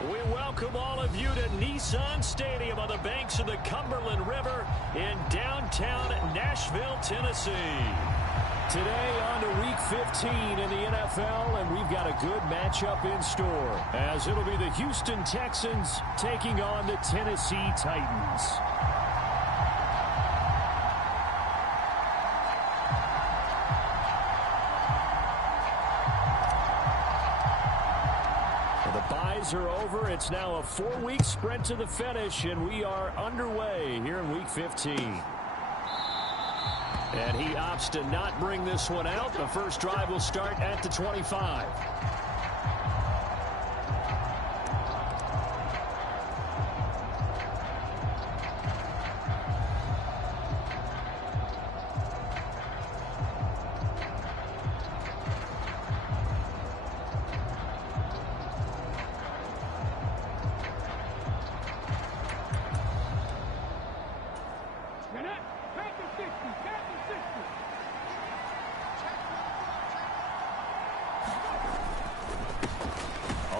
We welcome all of you to Nissan Stadium on the banks of the Cumberland River in downtown Nashville, Tennessee. Today on to Week 15 in the NFL, and we've got a good matchup in store, as it'll be the Houston Texans taking on the Tennessee Titans. Are over. It's now a 4-week sprint to the finish, and we are underway here in Week 15. And he opts to not bring this one out. The first drive will start at the 25.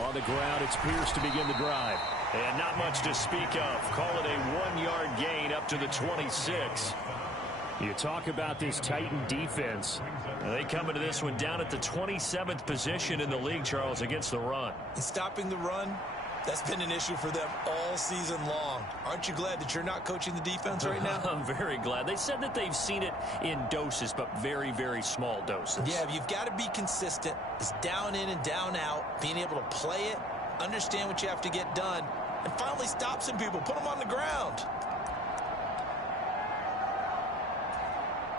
On the ground, it's Pierce to begin the drive. And not much to speak of. Call it a 1-yard gain up to the 26. You talk about this Titan defense. They come into this one down at the 27th position in the league, Charles, against the run. And stopping the run, that's been an issue for them all season long. Aren't you glad that you're not coaching the defense right now? I'm very glad. They said that they've seen it in doses, but very, very small doses. Yeah, you've got to be consistent. It's down in and down out, being able to play it, understand what you have to get done, and finally stop some people, put them on the ground.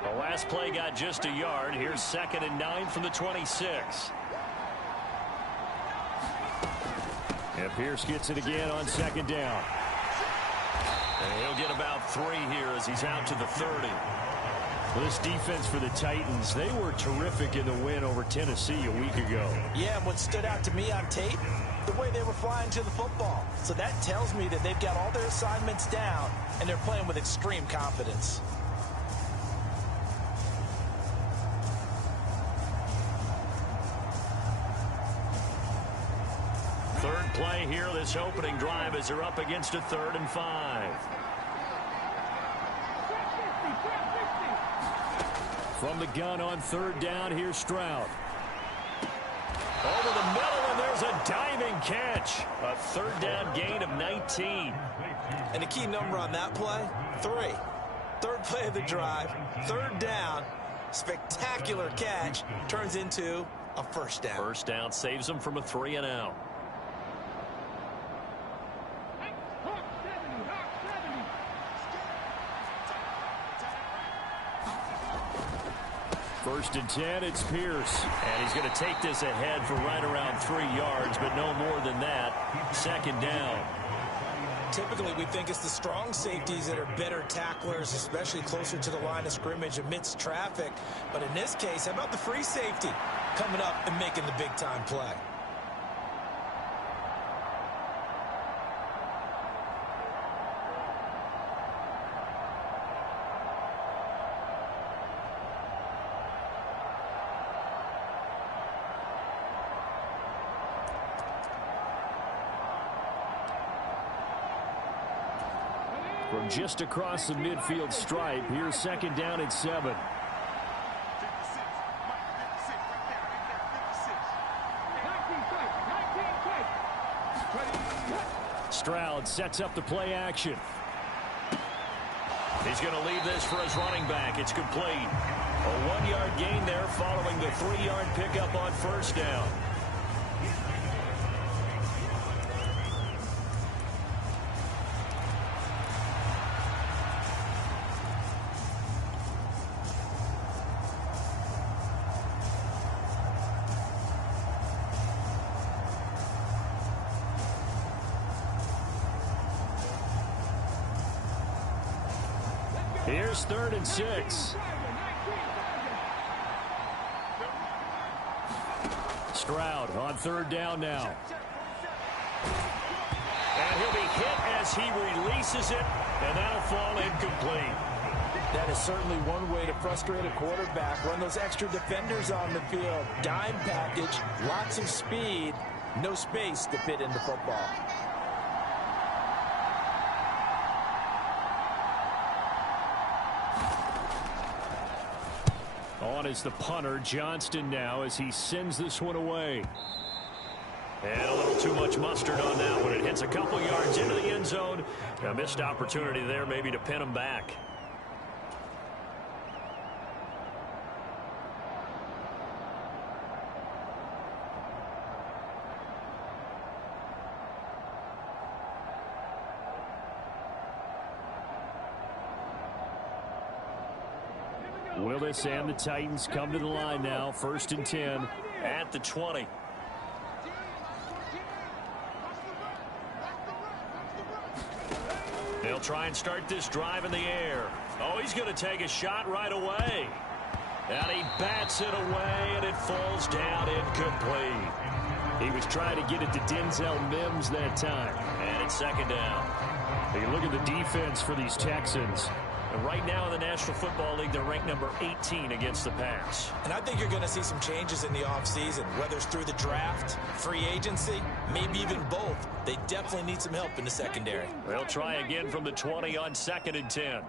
The last play got just a yard. Here's 2nd and 9 from the 26. And Pierce gets it again on 2nd down. And he'll get about 3 here as he's out to the 30. Well, this defense for the Titans, they were terrific in the win over Tennessee a week ago. Yeah, and what stood out to me on tape, the way they were flying to the football. So that tells me that they've got all their assignments down, and they're playing with extreme confidence. Third play here, this opening drive, as they're up against a 3rd and 5. From the gun on 3rd down, here's Stroud. Over the middle, and there's a diving catch. A 3rd down gain of 19. And the key number on that play, 3. 3rd play of the drive, 3rd down, spectacular catch, turns into a 1st down. 1st down saves them from a 3 and out. First and 10, it's Pierce. And he's going to take this ahead for right around 3 yards, but no more than that. 2nd down. Typically, we think it's the strong safeties that are better tacklers, especially closer to the line of scrimmage amidst traffic. But in this case, how about the free safety coming up and making the big-time play? From just across the midfield stripe, here's 2nd down and 7. Stroud sets up the play action. He's going to leave this for his running back. It's complete. A 1-yard gain there following the 3-yard pickup on 1st down. Here's 3rd and 6. Stroud on 3rd down now. And he'll be hit as he releases it, and that'll fall incomplete. That is certainly one way to frustrate a quarterback. Run those extra defenders on the field. Dime package, lots of speed, No space to fit in the football. On is the punter, Johnston, now as he sends this one away. And a little too much mustard on that one. It hits a couple yards into the end zone. A missed opportunity there maybe to pin him back. Willis and the Titans come to the line now. 1st and 10 at the 20. They'll try and start this drive in the air. Oh, he's going to take a shot right away. And he bats it away, and it falls down incomplete. He was trying to get it to Denzel Mims that time. And it's 2nd down. You look at the defense for these Texans. And right now in the National Football League, they're ranked number 18 against the pass. And I think you're going to see some changes in the offseason, whether it's through the draft, free agency, maybe even both. They definitely need some help in the secondary. They'll try again from the 20 on 2nd and 10.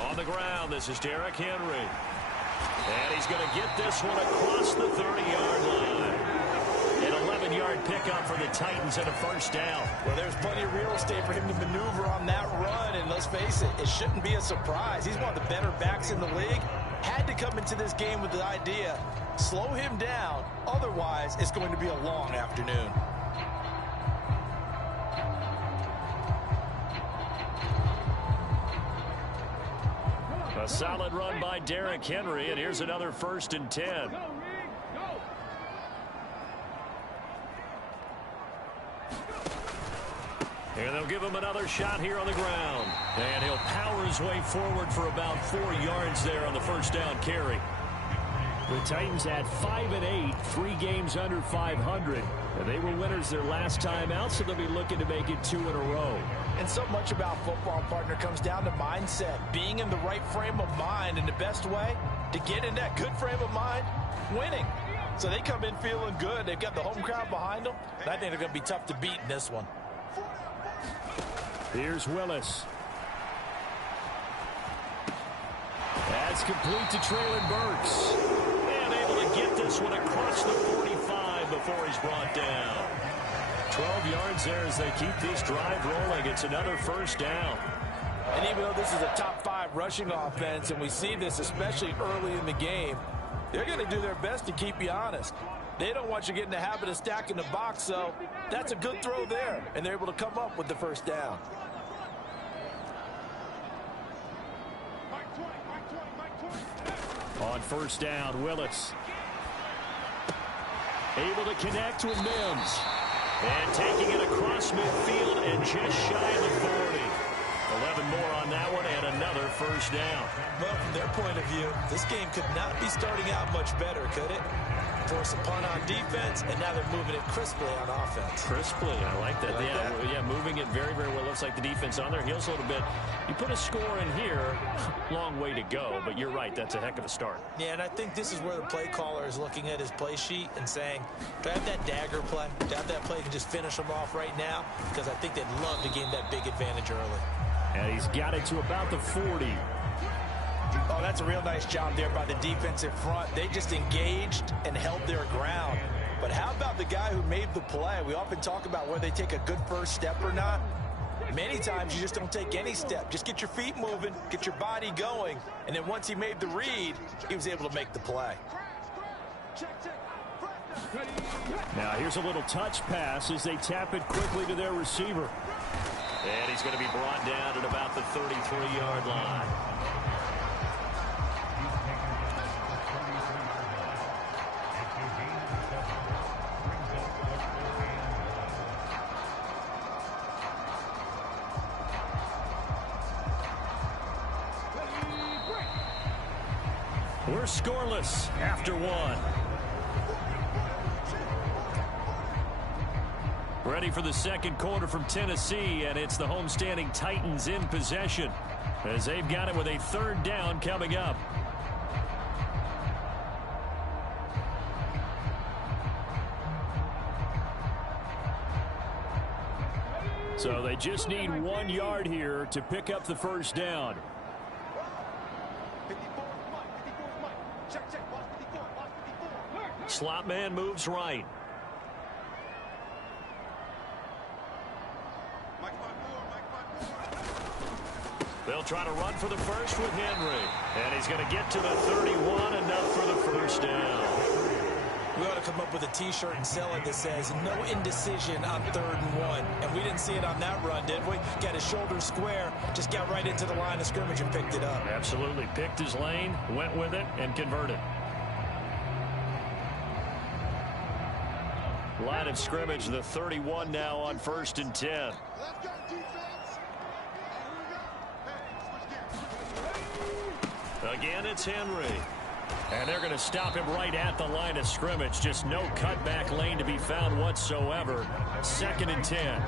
On the ground, this is Derrick Henry. And he's going to get this one across the 30-yard line. An 11-yard pickup for the Titans and a 1st down. Well, there's plenty of real estate for him to maneuver on that run, and let's face it, it shouldn't be a surprise. He's one of the better backs in the league. Had to come into this game with the idea, slow him down, otherwise it's going to be a long afternoon. A solid run by Derrick Henry, and here's another 1st and 10. And they'll give him another shot here on the ground. And he'll power his way forward for about 4 yards there on the 1st down carry. The Titans at 5-8, 3 games under 500. And they were winners their last time out, so they'll be looking to make it 2 in a row. And so much about football, partner, comes down to mindset, being in the right frame of mind. And the best way to get in that good frame of mind, winning. So they come in feeling good. They've got the home crowd behind them. And I think they're going to be tough to beat in this one. Here's Willis. That's complete to Treylon Burks. And able to get this one across the 45 before he's brought down. 12 yards there as they keep this drive rolling. It's another 1st down. And even though this is a top 5 rushing offense, and we see this especially early in the game, they're going to do their best to keep you honest. They don't want you getting the habit of stacking the box, so that's a good throw there. And they're able to come up with the 1st down. On 1st down, Willis. Able to connect with Mims. And taking it across midfield and just shy of the 40. 11 more on that one and another 1st down. Well, from their point of view, this game could not be starting out much better, could it? Force a punt on defense, and now they're moving it crisply on offense. Crisply, I like that. Yeah, moving it very, very well. Looks like the defense on their heels a little bit. You put a score in here, long way to go, but you're right, that's a heck of a start. Yeah, and I think this is where the play caller is looking at his play sheet and saying, do I have that dagger play? Do I have that play and just finish them off right now? Because I think they'd love to gain that big advantage early. And he's got it to about the 40. Oh, that's a real nice job there by the defensive front. They just engaged and held their ground. But how about the guy who made the play? We often talk about whether they take a good first step or not. Many times you just don't take any step. Just get your feet moving, get your body going, and then once he made the read, he was able to make the play. Now here's a little touch pass as they tap it quickly to their receiver. And he's going to be brought down at about the 33-yard line. We're scoreless after one. Ready for the 2nd quarter from Tennessee, and it's the homestanding Titans in possession. as they've got it with a 3rd down coming up. So they just need 1 yard here to pick up the 1st down. Slot man moves right. They'll try to run for the first with Henry. And he's going to get to the 31, enough for the 1st down. We ought to come up with a T-shirt and sell it that says, no indecision on 3rd and 1. And we didn't see it on that run, did we? Got his shoulder square, just got right into the line of scrimmage and picked it up. Absolutely. Picked his lane, went with it, and converted. Line of scrimmage, the 31 now on 1st and 10. Again, it's Henry. And they're going to stop him right at the line of scrimmage. Just no cutback lane to be found whatsoever. 2nd and 10.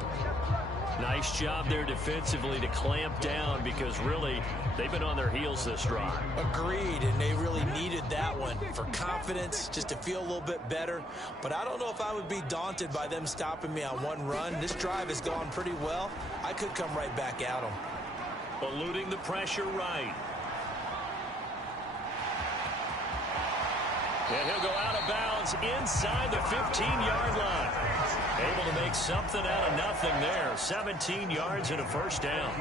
Nice job there defensively to clamp down, because really they've been on their heels this drive. Agreed, and they really needed that one for confidence, just to feel a little bit better. But I don't know if I would be daunted by them stopping me on 1 run. This drive has gone pretty well. I could come right back at them. Eluding the pressure right. And he'll go out of bounds inside the 15-yard line. Able to make something out of nothing there. 17 yards and a 1st down.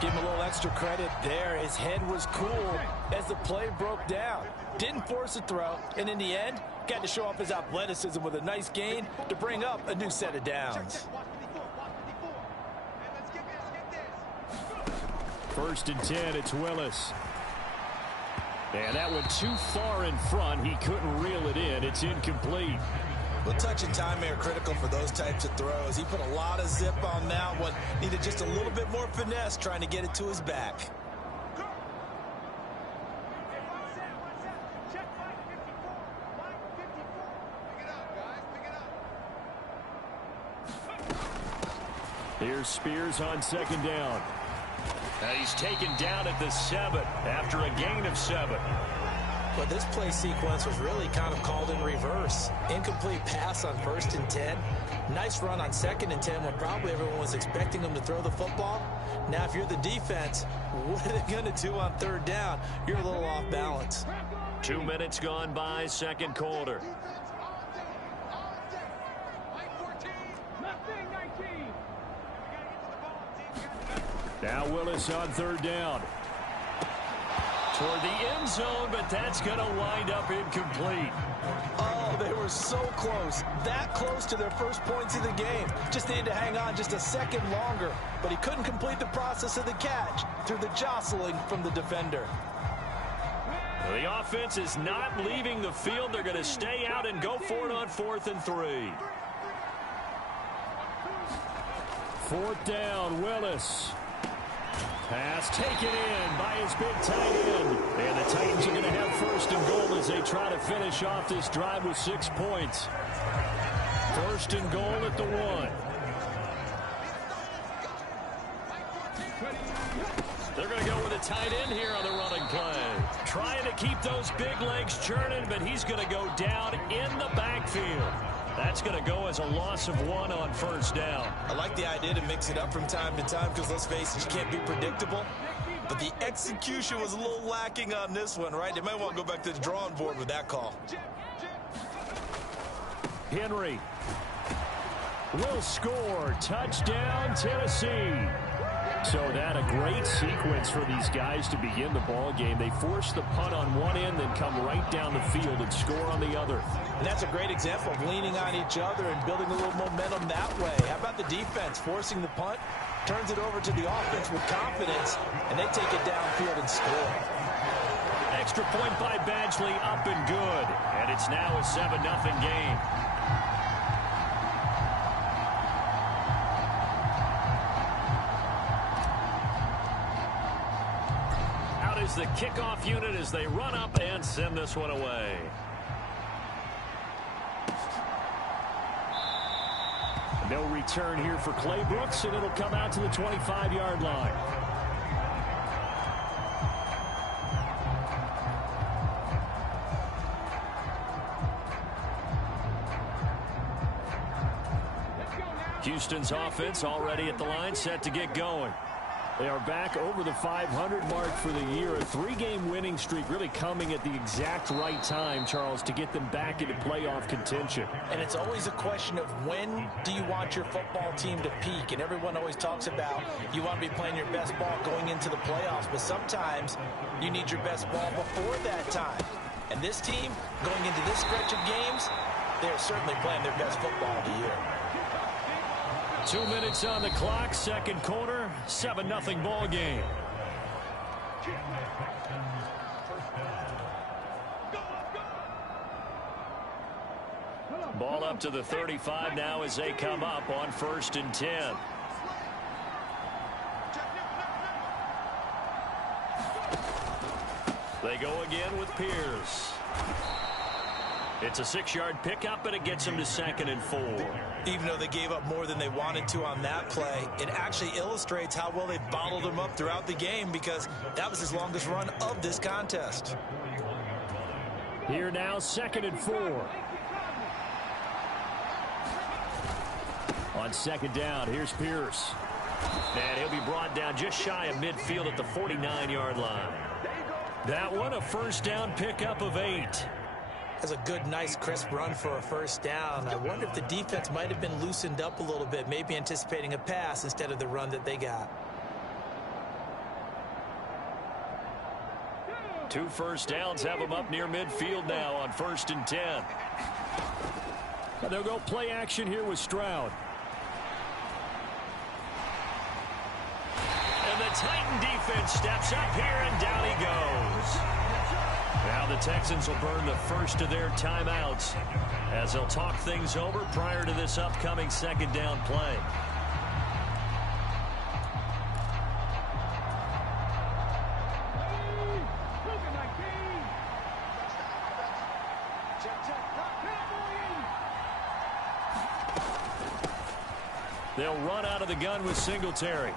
Give him a little extra credit there. His head was cool as the play broke down. Didn't force a throw, and in the end, got to show off his athleticism with a nice gain to bring up a new set of downs. 1st and 10, it's Willis. And that went too far in front. He couldn't reel it in. It's incomplete. Well, touch and time are critical for those types of throws. He put a lot of zip on that one. Needed just a little bit more finesse trying to get it to his back. Here's Spears on 2nd down. He's taken down at the 7 after a gain of 7. But this play sequence was really kind of called in reverse. Incomplete pass on 1st and 10. Nice run on 2nd and 10 when probably everyone was expecting him to throw the football. Now, if you're the defense, what are they going to do on 3rd down? You're a little off balance. 2 minutes gone by, 2nd quarter. Now Willis on 3rd down. Toward the end zone, but that's going to wind up incomplete. Oh, they were so close. That close to their first points of the game. Just needed to hang on just a second longer. But he couldn't complete the process of the catch through the jostling from the defender. The offense is not leaving the field. They're going to stay out and go for it on 4th and 3. 4th down, Willis. Pass taken in by his big tight end. And the Titans are going to have 1st and goal as they try to finish off this drive with 6 points. 1st and goal at the 1. They're going to go with a tight end here on the running play. Trying to keep those big legs churning, but he's going to go down in the backfield. That's going to go as a loss of 1 on 1st down. I like the idea to mix it up from time to time because, let's face it, you can't be predictable. But the execution was a little lacking on this one, right? They might want to go back to the drawing board with that call. Henry will score. Touchdown, Tennessee. So that a great sequence for these guys to begin the ball game. They force the punt on one end, then come right down the field and score on the other. And that's a great example of leaning on each other and building a little momentum that way. How about the defense forcing the punt, turns it over to the offense with confidence, and they take it downfield and score. Extra point by Badgley, up and good. And it's now a 7-0 game. Is the kickoff unit as they run up and send this one away. No return here for Clay Brooks, and it'll come out to the 25-yard line. Houston's offense already at the line, set to get going. They are back over the 500 mark for the year. A 3-game winning streak really coming at the exact right time, Charles, to get them back into playoff contention. And it's always a question of when do you want your football team to peak? And everyone always talks about you want to be playing your best ball going into the playoffs, but sometimes you need your best ball before that time. And this team, going into this stretch of games, they're certainly playing their best football of the year. 2 minutes on the clock, second quarter, 7-0 ball game. Ball up to the 35 now as they come up on 1st and 10. They go again with Pierce. It's a 6-yard pickup, and it gets them to 2nd and 4. Even though they gave up more than they wanted to on that play, it actually illustrates how well they bottled them up throughout the game, because that was his longest run of this contest. Here now, 2nd and 4. On 2nd down, here's Pierce. And he'll be brought down just shy of midfield at the 49-yard line. That one, a first down pickup of 8. That's a good, nice, crisp run for a first down. I wonder if the defense might have been loosened up a little bit, maybe anticipating a pass instead of the run that they got. 2 first downs have them up near midfield now on 1st and 10. And they'll go play action here with Stroud. And the Titan defense steps up here, and down he goes. Now the Texans will burn the first of their timeouts as they'll talk things over prior to this upcoming 2nd down play. They'll run out of the gun with Singletary.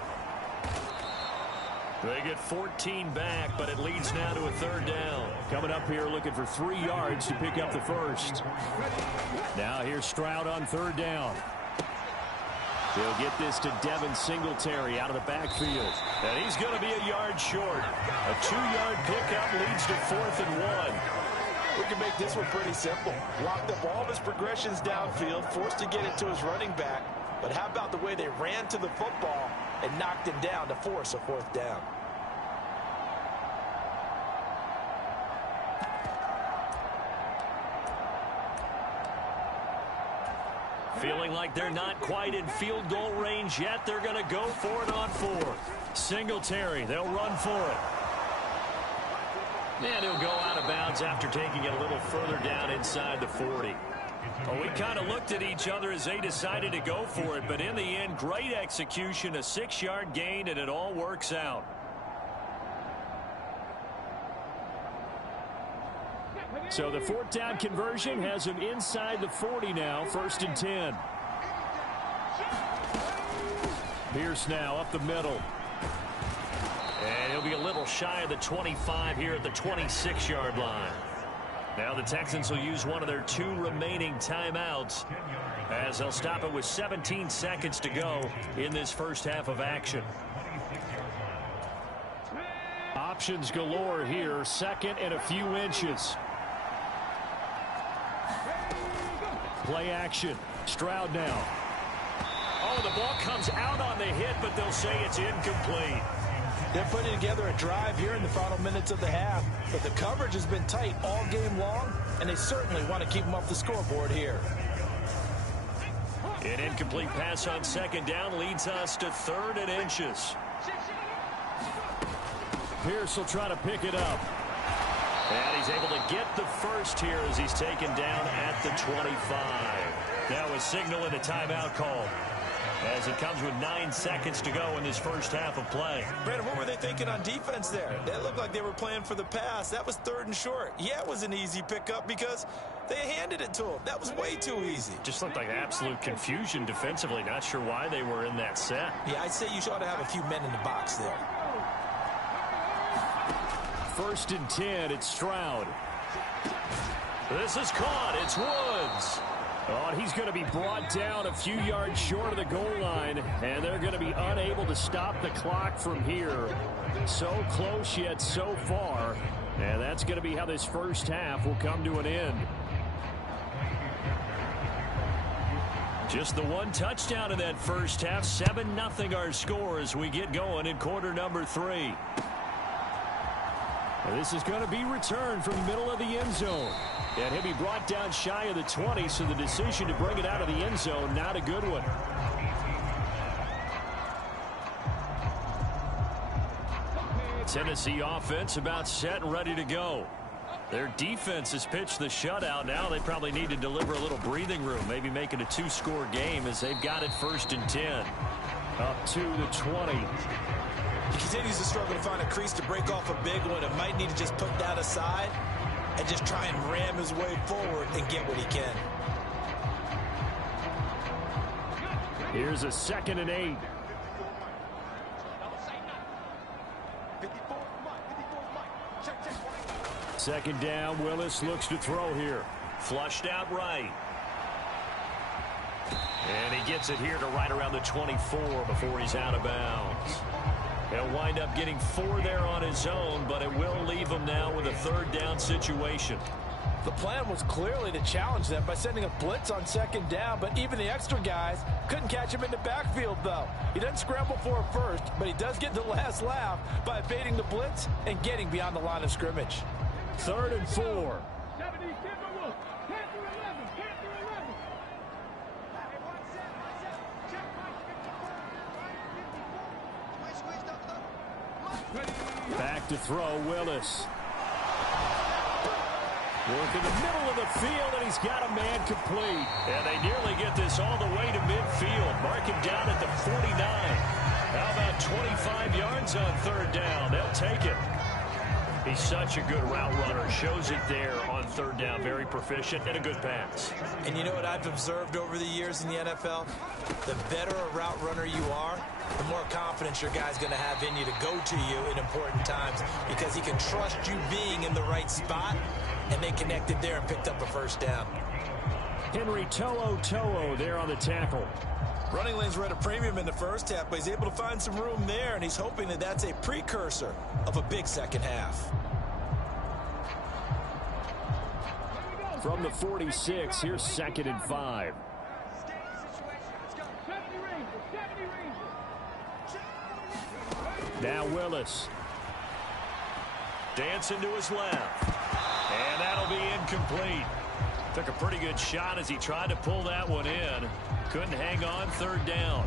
They get 14 back, but it leads now to a 3rd down. Coming up here looking for 3 yards to pick up the first. Now here's Stroud on 3rd down. They'll get this to Devin Singletary out of the backfield. And he's going to be a yard short. A 2-yard pickup leads to 4th and 1. We can make this one pretty simple. Blocked up all of his progressions downfield, forced to get it to his running back. But how about the way they ran to the football and knocked him down to force a 4th down? Feeling like they're not quite in field goal range yet. They're going to go for it on 4th. Singletary, they'll run for it. And he'll go out of bounds after taking it a little further down inside the 40. Well, we kind of looked at each other as they decided to go for it, but in the end, great execution, a 6-yard gain, and it all works out. So the 4th down conversion has him inside the 40 now, 1st and 10. Pierce now up the middle. And he'll be a little shy of the 25 here at the 26-yard line. Now the Texans will use one of their 2 remaining timeouts as they'll stop it with 17 seconds to go in this first half of action. Options galore here, 2nd and a few inches. Play action. Stroud now. Oh, the ball comes out on the hit, but they'll say it's incomplete. They're putting together a drive here in the final minutes of the half, but the coverage has been tight all game long, and they certainly want to keep them off the scoreboard here. An incomplete pass on 2nd down leads us to 3rd and inches. Pierce will try to pick it up. And he's able to get the first here as he's taken down at the 25. Now a signal and a timeout call as it comes with 9 seconds to go in this first half of play. Brandon, what were they thinking on defense there? That looked like they were playing for the pass. That was 3rd and short. Yeah, it was an easy pickup because they handed it to him. That was way too easy. Just looked like absolute confusion defensively. Not sure why they were in that set. Yeah, I'd say you ought to have a few men in the box there. 1st and 10, it's Stroud. This is caught. It's Woods. Oh, and he's going to be brought down a few yards short of the goal line, and they're going to be unable to stop the clock from here. So close yet so far, and that's going to be how this first half will come to an end. Just the one touchdown in that first half. 7-0 our score as we get going in quarter number 3. And this is going to be returned from the middle of the end zone. And he'll be brought down shy of the 20, so the decision to bring it out of the end zone, not a good one. Tennessee offense about set and ready to go. Their defense has pitched the shutout. Now they probably need to deliver a little breathing room, maybe make it a 2-score game as they've got it 1st and 10. Up to the 20. He continues to struggle to find a crease to break off a big one. It might need to just put that aside and just try and ram his way forward and get what he can. Here's a 2nd and 8. Second down, Willis looks to throw here. Flushed out right. And he gets it here to right around the 24 before he's out of bounds. He'll wind up getting 4 there on his own, but it will leave him now with a 3rd down situation. The plan was clearly to challenge them by sending a blitz on 2nd down, but even the extra guys couldn't catch him in the backfield, though. He doesn't scramble for it first, but he does get the last laugh by evading the blitz and getting beyond the line of scrimmage. 3rd and 4. Back to throw, Willis. Work in the middle of the field, and he's got a man complete. And they nearly get this all the way to midfield. Mark him down at the 49. How about 25 yards on 3rd down? They'll take it. He's such a good route runner. Shows it there on 3rd down. Very proficient and a good pass. And you know what I've observed over the years in the NFL? The better a route runner you are, the more confidence your guy's going to have in you to go to you in important times because he can trust you being in the right spot, and they connected there and picked up a 1st down. Henry To'o there on the tackle. Running lanes were at a premium in the first half, but he's able to find some room there, and he's hoping that that's a precursor of a big second half. From the 46, here's 2nd and 5. Now Willis. Dancing to his left. And that'll be incomplete. Took a pretty good shot as he tried to pull that one in. Couldn't hang on 3rd down.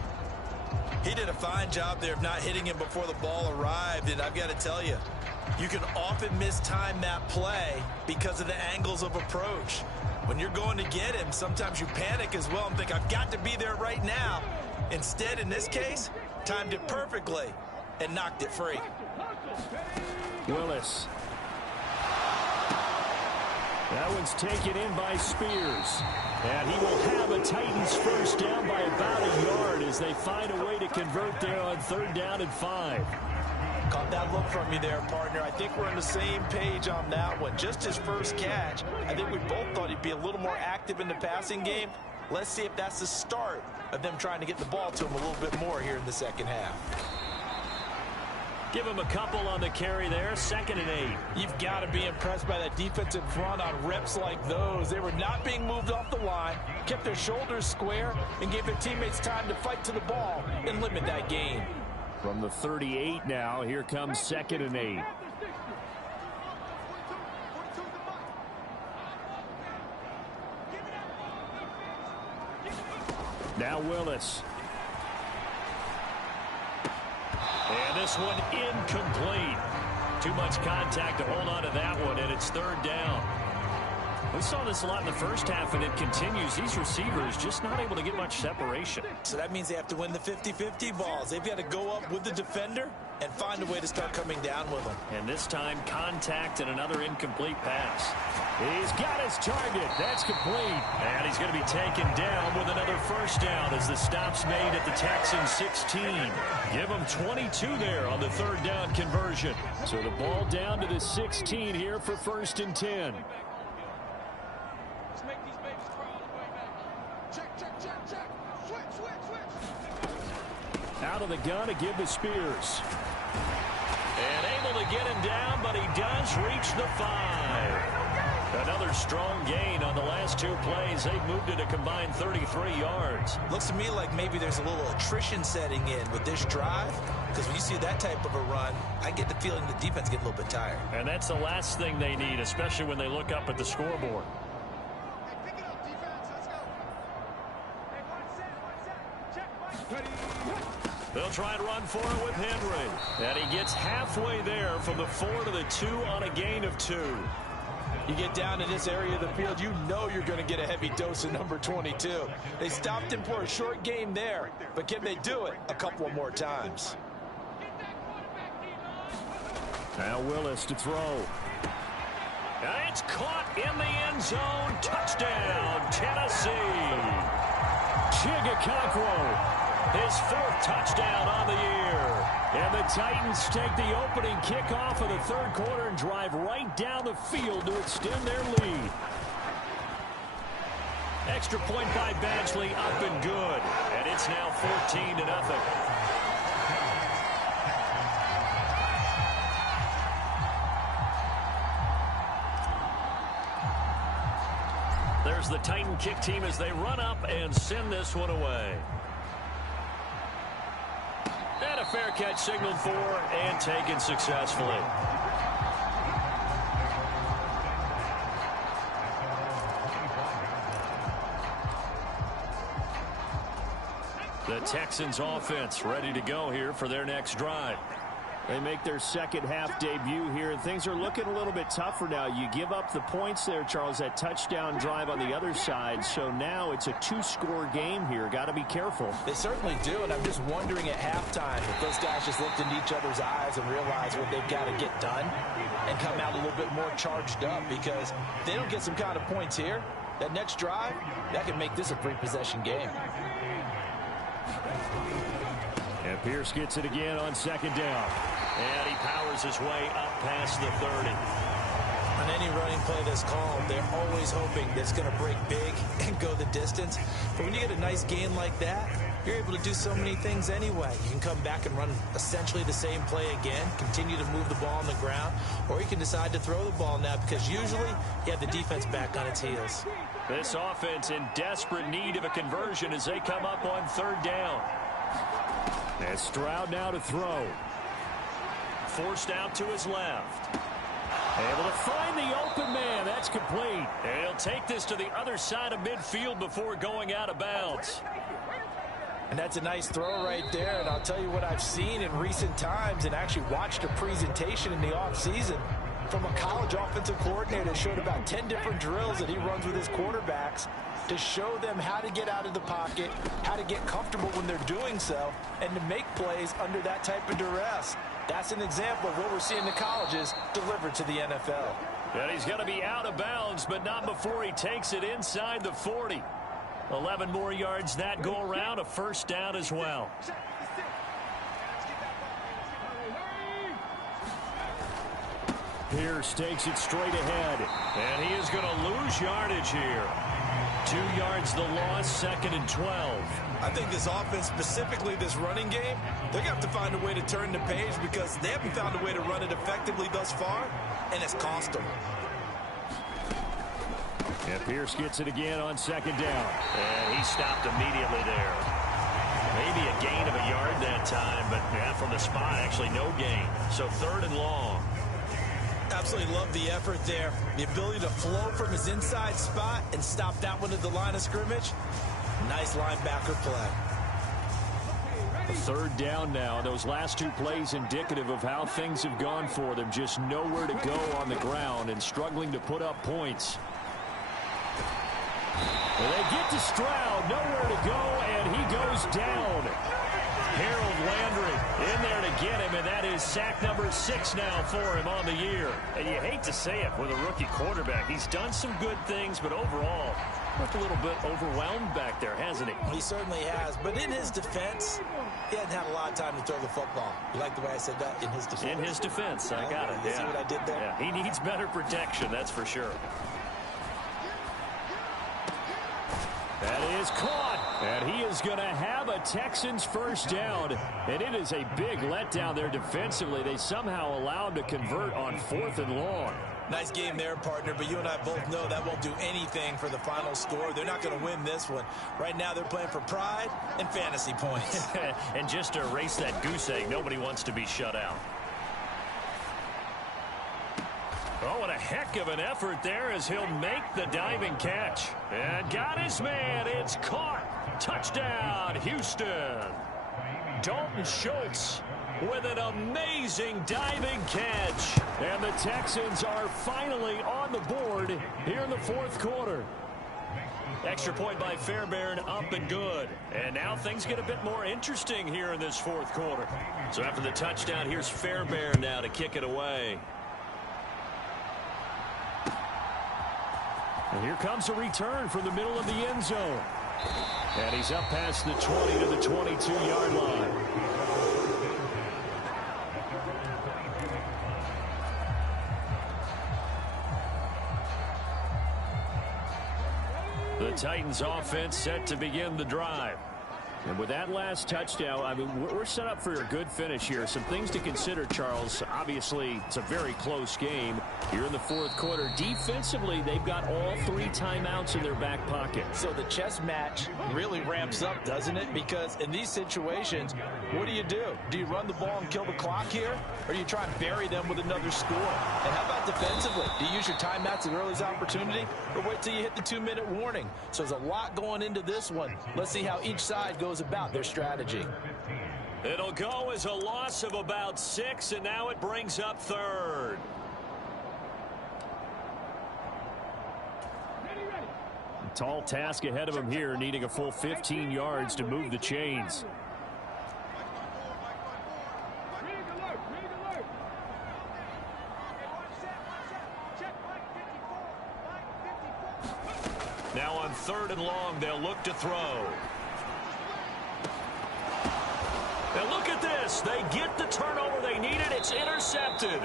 He did a fine job there of not hitting him before the ball arrived, and I've got to tell you, you can often mistime that play because of the angles of approach. When you're going to get him, sometimes you panic as well and think, I've got to be there right now. Instead, in this case, timed it perfectly and knocked it free. Willis. That one's taken in by Spears. And he will have a Titans 1st down by about a yard as they find a way to convert there on 3rd down and 5. Caught that look from you there, partner. I think we're on the same page on that one. Just his first catch. I think we both thought he'd be a little more active in the passing game. Let's see if that's the start of them trying to get the ball to him a little bit more here in the second half. Give him a couple on the carry there. 2nd and 8. You've got to be impressed by that defensive front on reps like those. They were not being moved off the line, kept their shoulders square, and gave their teammates time to fight to the ball and limit that gain. From the 38 now, here comes 2nd and 8. Now Willis. And this one incomplete. Too much contact to hold on to that one, and it's 3rd down. We saw this a lot in the first half, and it continues. These receivers just not able to get much separation. So that means they have to win the 50-50 balls. They've got to go up with the defender and find a way to start coming down with them. And this time, contact and another incomplete pass. He's got his target. That's complete. And he's going to be taken down with another 1st down as the stop's made at the Texans 16. Give them 22 there on the 3rd down conversion. So the ball down to the 16 here for 1st and 10. Out of the gun to give to Spears. And able to get him down, but he does reach the 5. Another strong gain on the last 2 plays. They've moved it a combined 33 yards. Looks to me like maybe there's a little attrition setting in with this drive, because when you see that type of a run, I get the feeling the defense gets a little bit tired. And that's the last thing they need, especially when they look up at the scoreboard. They'll try and run for it with Henry. And he gets halfway there from the 4 to the 2 on a gain of 2. You get down in this area of the field, you know you're going to get a heavy dose of number 22. They stopped him for a short game there, but can they do it a couple of more times? Now Willis to throw. And it's caught in the end zone. Touchdown, Tennessee. Chigakakwo, his 4th touchdown on the year. And the Titans take the opening kickoff of the 3rd quarter and drive right down the field to extend their lead. Extra point by Badgley, up and good. And it's now 14-0. There's the Titan kick team as they run up and send this one away. And a fair catch signaled for and taken successfully. The Texans offense ready to go here for their next drive. They make their second half debut here, and things are looking a little bit tougher now. You give up the points there, Charles, that touchdown drive on the other side. So now it's a 2-score game here. Got to be careful. They certainly do, and I'm just wondering at halftime if those guys just looked into each other's eyes and realize what they've got to get done and come out a little bit more charged up, because if they don't get some kind of points here, that next drive, that can make this a 3-possession game. And Pierce gets it again on 2nd down. And he powers his way up past the 30. On any running play that's called, they're always hoping that it's going to break big and go the distance. But when you get a nice gain like that, you're able to do so many things anyway. You can come back and run essentially the same play again, continue to move the ball on the ground, or you can decide to throw the ball now, because usually you have the defense back on its heels. This offense in desperate need of a conversion as they come up on 3rd down. And Stroud now to throw. Forced out to his left. Able to find the open man. That's complete. And he'll take this to the other side of midfield before going out of bounds. And that's a nice throw right there. And I'll tell you what I've seen in recent times, and actually watched a presentation in the offseason from a college offensive coordinator that showed about 10 different drills that he runs with his quarterbacks to show them how to get out of the pocket, how to get comfortable when they're doing so, and to make plays under that type of duress. That's an example of what we're seeing in the colleges delivered to the NFL. And he's going to be out of bounds, but not before he takes it inside the 40. 11 more yards that go around, a 1st down as well. Pierce takes it straight ahead, and he is going to lose yardage here. 2 yards the loss, 2nd and 12. I think this offense, specifically this running game, they're going to have to find a way to turn the page, because they haven't found a way to run it effectively thus far, and it's cost them. And Pierce gets it again on 2nd down. And he stopped immediately there. Maybe a gain of a yard that time, but yeah, from the spot, actually no gain. So 3rd and long. Absolutely love the effort there. The ability to flow from his inside spot and stop that one at the line of scrimmage. Nice linebacker play. 3rd down now. Those last 2 plays indicative of how things have gone for them. Just nowhere to go on the ground and struggling to put up points. And they get to Stroud, nowhere to go, and he goes down. Harold Landry in there to get him, and that is sack number 6 now for him on the year. And you hate to say it with a rookie quarterback. He's done some good things, but overall, looked a little bit overwhelmed back there, hasn't he? He certainly has, but in his defense, he hasn't had a lot of time to throw the football. You like the way I said that? In his defense. In his defense, I got it. You see what I did there? Yeah, he needs better protection, that's for sure. That is caught, and he is going to have a Texans first down, and it is a big letdown there defensively. They somehow allowed to convert on 4th and long. Nice game there, partner, but you and I both know that won't do anything for the final score. They're not going to win this one. Right now they're playing for pride and fantasy points. And just to erase that goose egg, nobody wants to be shut out. Oh, what a heck of an effort there as he'll make the diving catch. And got his man. It's caught. Touchdown, Houston. Dalton Schultz with an amazing diving catch. And the Texans are finally on the board here in the 4th quarter. Extra point by Fairbairn, up and good. And now things get a bit more interesting here in this 4th quarter. So after the touchdown, here's Fairbairn now to kick it away. And here comes a return from the middle of the end zone. And he's up past the 20 to the 22-yard line. The Titans offense set to begin the drive. And with that last touchdown, I mean, we're set up for a good finish here. Some things to consider, Charles. Obviously, it's a very close game here in the 4th quarter. Defensively, they've got all 3 timeouts in their back pocket. So the chess match really ramps up, doesn't it? Because in these situations, what do? Do you run the ball and kill the clock here? Or do you try and bury them with another score? And how about defensively? Do you use your timeouts at earliest opportunity? Or wait till you hit the 2-minute warning? So there's a lot going into this one. Let's see how each side goes about their strategy. It'll go as a loss of about 6, and now it brings up 3rd. Tall task ahead of him here, needing a full 15 yards to move the chains. Now on 3rd and long, they'll look to throw. And look at this. They get the turnover they needed. It's intercepted.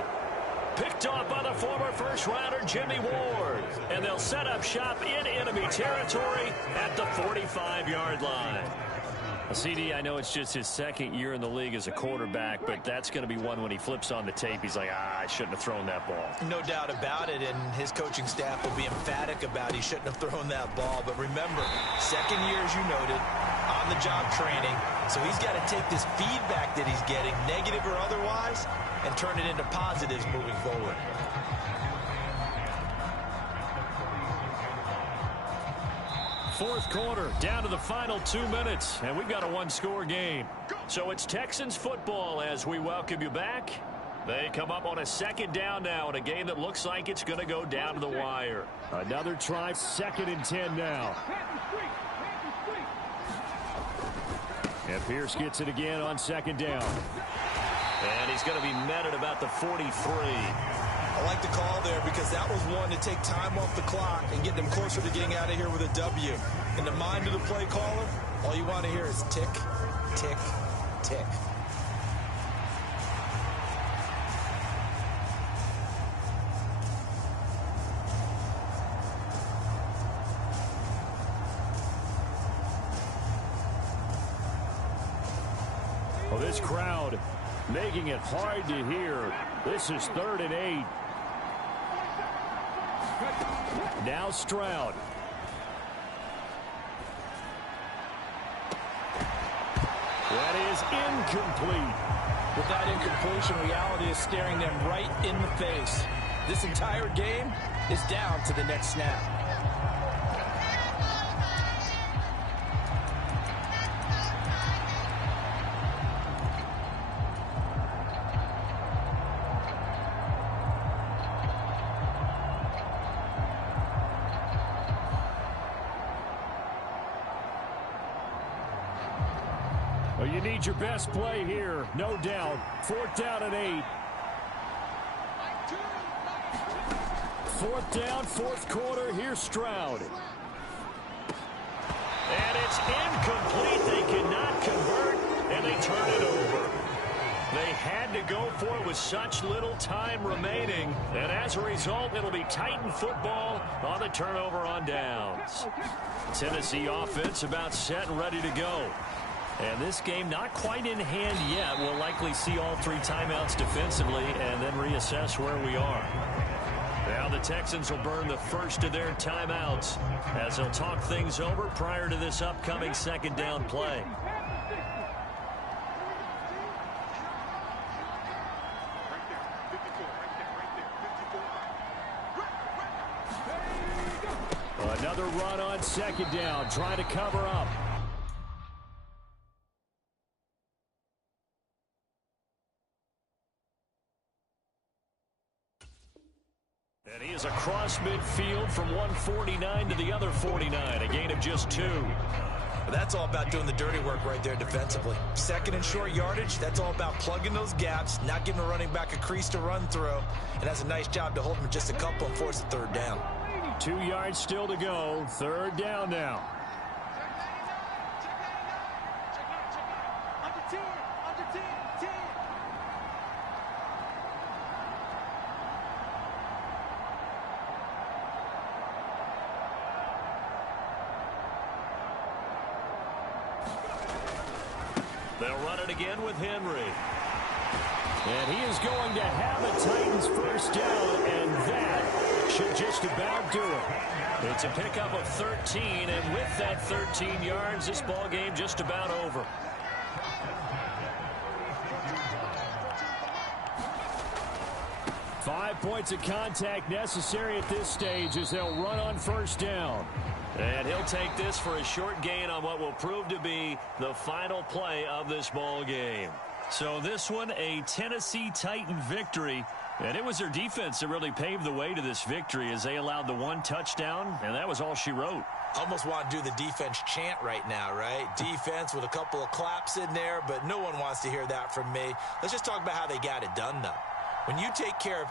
Picked off by the former first-rounder Jimmy Ward. And they'll set up shop in enemy territory at the 45-yard line. CD, I know it's just his 2nd year in the league as a quarterback, but that's going to be one when he flips on the tape. He's like, I shouldn't have thrown that ball. No doubt about it, and his coaching staff will be emphatic about he shouldn't have thrown that ball. But remember, 2nd year, as you noted, on-the-job training. So he's got to take this feedback that he's getting, negative or otherwise, and turn it into positives moving forward. Fourth quarter, down to the final 2 minutes, and we've got a 1-score game. So it's Texans football as we welcome you back. They come up on a 2nd down now in a game that looks like it's going to go down to the wire. Another try, 2nd and 10 now. And Pierce gets it again on 2nd down. And he's going to be met at about the 43. I like the call there because that was one to take time off the clock and get them closer to getting out of here with a W. In the mind of the play caller, all you want to hear is tick, tick, tick. Well, this crowd making it hard to hear. This is 3rd and 8. Now Stroud. That is incomplete. With that incompletion, reality is staring them right in the face. This entire game is down to the next snap. Well, you need your best play here, no doubt. 4th down and 8. 4th down, 4th quarter. Here's Stroud. And it's incomplete. They cannot convert, and they turn it over. They had to go for it with such little time remaining. And as a result, it'll be Titan football on the turnover on downs. Tennessee offense about set and ready to go. And this game not quite in hand yet. We'll likely see all 3 timeouts defensively and then reassess where we are. Now the Texans will burn the first of their timeouts as they'll talk things over prior to this upcoming second down play. Another run on second down, trying to cover up. And he is across midfield from 149 to the other 49, a gain of just 2. That's all about doing the dirty work right there defensively. Second and short yardage, that's all about plugging those gaps, not giving a running back a crease to run through, and that's a nice job to hold him just a couple and force a third down. 2 yards still to go. Third down now. They'll run it again with Henry. And he is going to have a Titans first down, and that should just about do it. It's a pickup of 13, and with that 13 yards, this ball game just about over. Five points of contact necessary at this stage as they'll run on first down. And he'll take this for a short gain on what will prove to be the final play of this ball game. So this one, a Tennessee Titan victory. And it was their defense that really paved the way to this victory as they allowed the 1 touchdown, and that was all she wrote. Almost want to do the defense chant right now, right? Defense with a couple of claps in there, but no one wants to hear that from me. Let's just talk about how they got it done, though. When you take care of